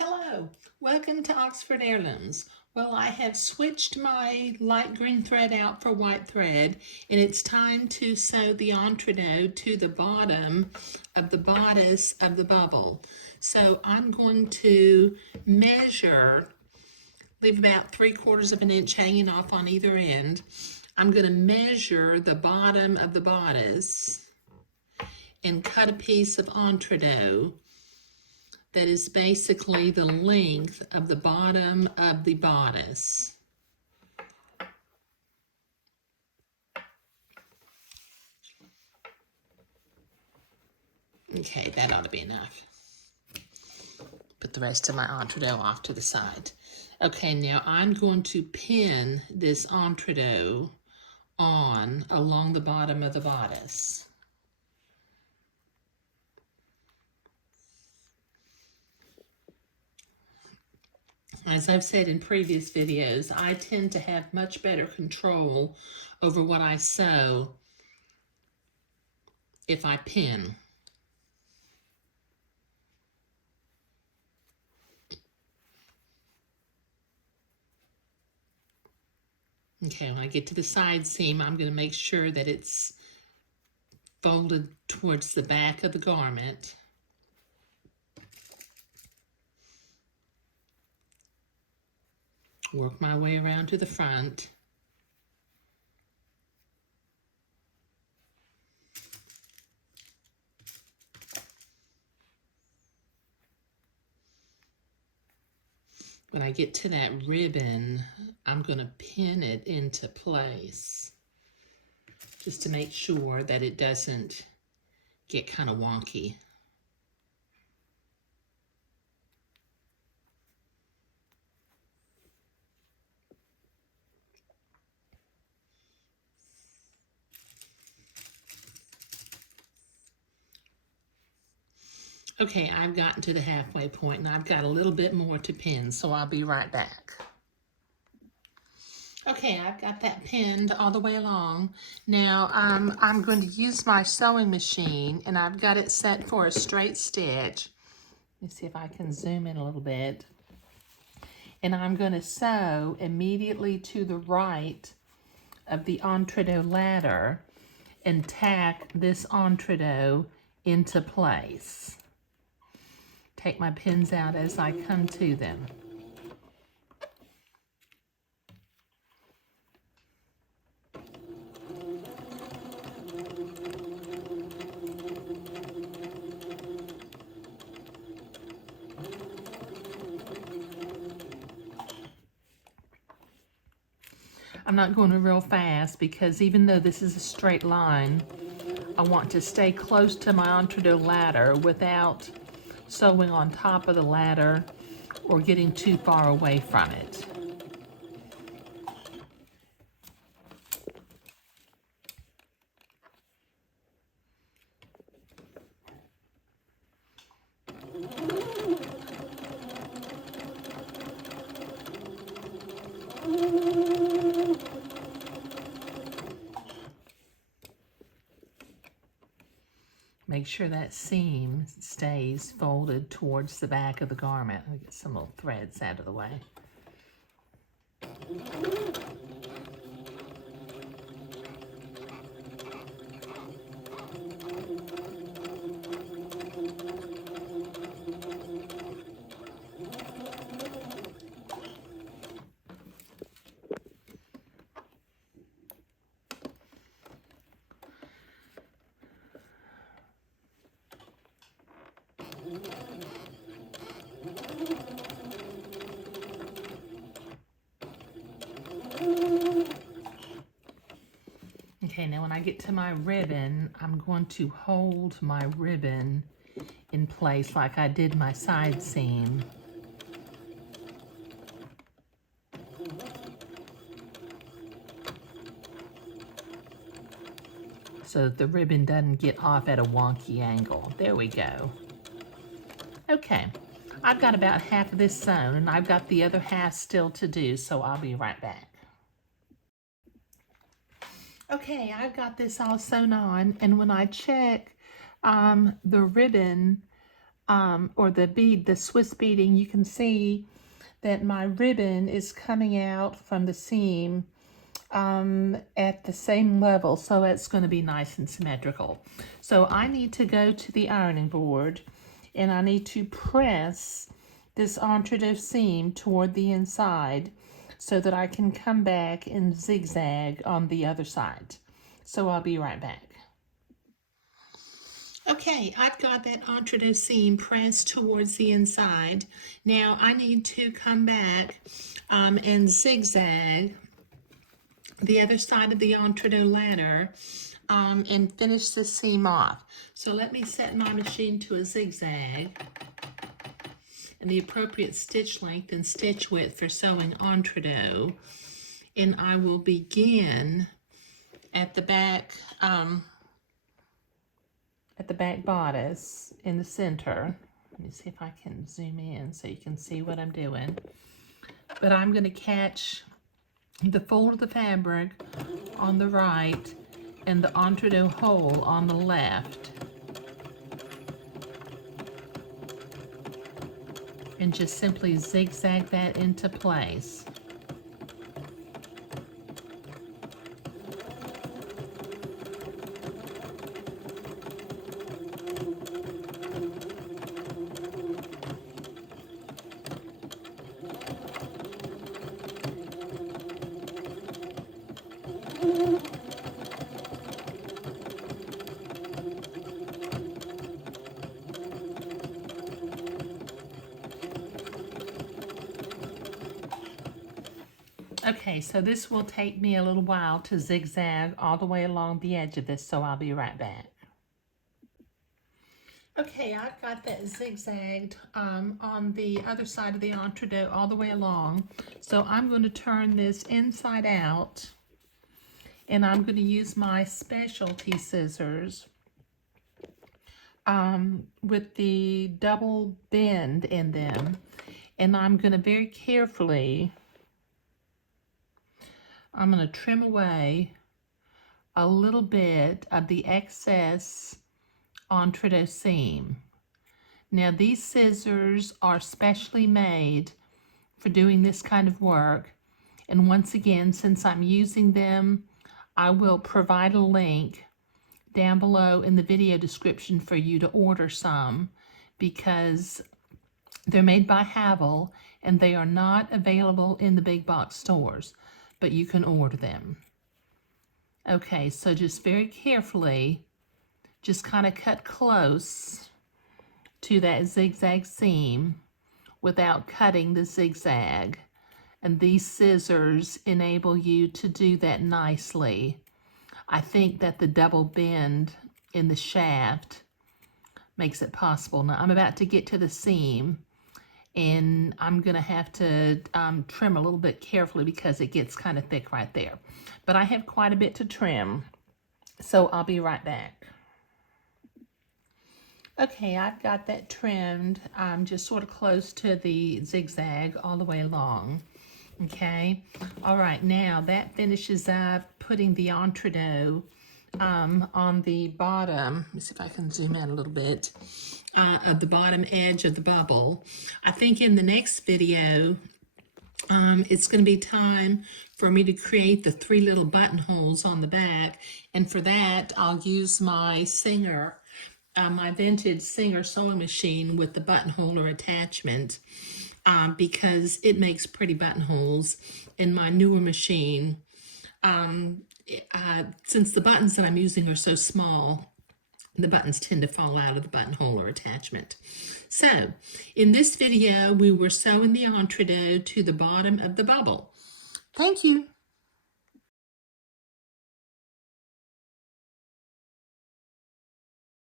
Hello, welcome to Oxford Heirlooms. Well, I have switched my light green thread out for white thread, and it's time to sew the entredot to the bottom of the bodice of the bubble. So I'm going to measure, leave about 3/4 of an inch hanging off on either end. I'm going to measure the bottom of the bodice and cut a piece of entredot that is basically the length of the bottom of the bodice. Okay, that ought to be enough. Put the rest of my entredot off to the side. Okay, now I'm going to pin this entredot on along the bottom of the bodice. As I've said in previous videos, I tend to have much better control over what I sew if I pin. Okay, when I get to the side seam, I'm going to make sure that it's folded towards the back of the garment. Work my way around to the front. When I get to that ribbon, I'm going to pin it into place just to make sure that it doesn't get kind of wonky. Okay, I've gotten to the halfway point and I've got a little bit more to pin, so I'll be right back. Okay, I've got that pinned all the way along. Now, I'm going to use my sewing machine, and I've got it set for a straight stitch. Let me see if I can zoom in a little bit. And I'm going to sew immediately to the right of the entredot ladder and tack this entredot into place. Take my pins out as I come to them. I'm not going real fast because even though this is a straight line, I want to stay close to my entredot ladder without sewing on top of the ladder or getting too far away from it. Make sure that seam stays folded towards the back of the garment. I'll get some little threads out of the way. Okay, now when I get to my ribbon, I'm going to hold my ribbon in place like I did my side seam. So that the ribbon doesn't get off at a wonky angle. There we go. Okay, I've got about half of this sewn and I've got the other half still to do, so I'll be right back. Okay, I've got this all sewn on, and when I check the ribbon or the bead, the Swiss beading, you can see that my ribbon is coming out from the seam at the same level, so it's going to be nice and symmetrical. So I need to go to the ironing board and I need to press this entre-deux seam toward the inside so that I can come back and zigzag on the other side. So I'll be right back. Okay, I've got that entre-deux seam pressed towards the inside. Now I need to come back and zigzag the other side of the entre-deux ladder and finish the seam off. So let me set my machine to a zigzag and the appropriate stitch length and stitch width for sewing entre-deux. And I will begin at the back bodice in the center. Let me see if I can zoom in so you can see what I'm doing. But I'm going to catch the fold of the fabric on the right and the entre-deux hole on the left. And just simply zigzag that into place. Okay, so this will take me a little while to zigzag all the way along the edge of this, so I'll be right back. Okay, I've got that zigzagged on the other side of the entre-deux all the way along. So I'm going to turn this inside out, and I'm going to use my specialty scissors with the double bend in them. And I'm going to very carefully, I'm going to trim away a little bit of the excess entre-deux seam. Now these scissors are specially made for doing this kind of work, and once again, since I'm using them, I will provide a link down below in the video description for you to order some, because they're made by Havel and they are not available in the big box stores, but you can order them. Okay, so just very carefully, just kind of cut close to that zigzag seam without cutting the zigzag. And these scissors enable you to do that nicely. I think that the double bend in the shaft makes it possible. Now I'm about to get to the seam, and I'm gonna have to trim a little bit carefully because it gets kind of thick right there. But I have quite a bit to trim, so I'll be right back. Okay, I've got that trimmed just sort of close to the zigzag all the way along. Okay, all right, now that finishes up putting the entre-deux on the bottom. Let me see if I can zoom out a little bit, of the bottom edge of the bubble. I think in the next video, it's going to be time for me to create the 3 little buttonholes on the back, and for that I'll use my Singer, my vintage Singer sewing machine with the buttonhole attachment, because it makes pretty buttonholes. In my newer machine, since the buttons that I'm using are so small, the buttons tend to fall out of the buttonhole or attachment. So, in this video, we were sewing the entre-deux to the bottom of the bubble. Thank you.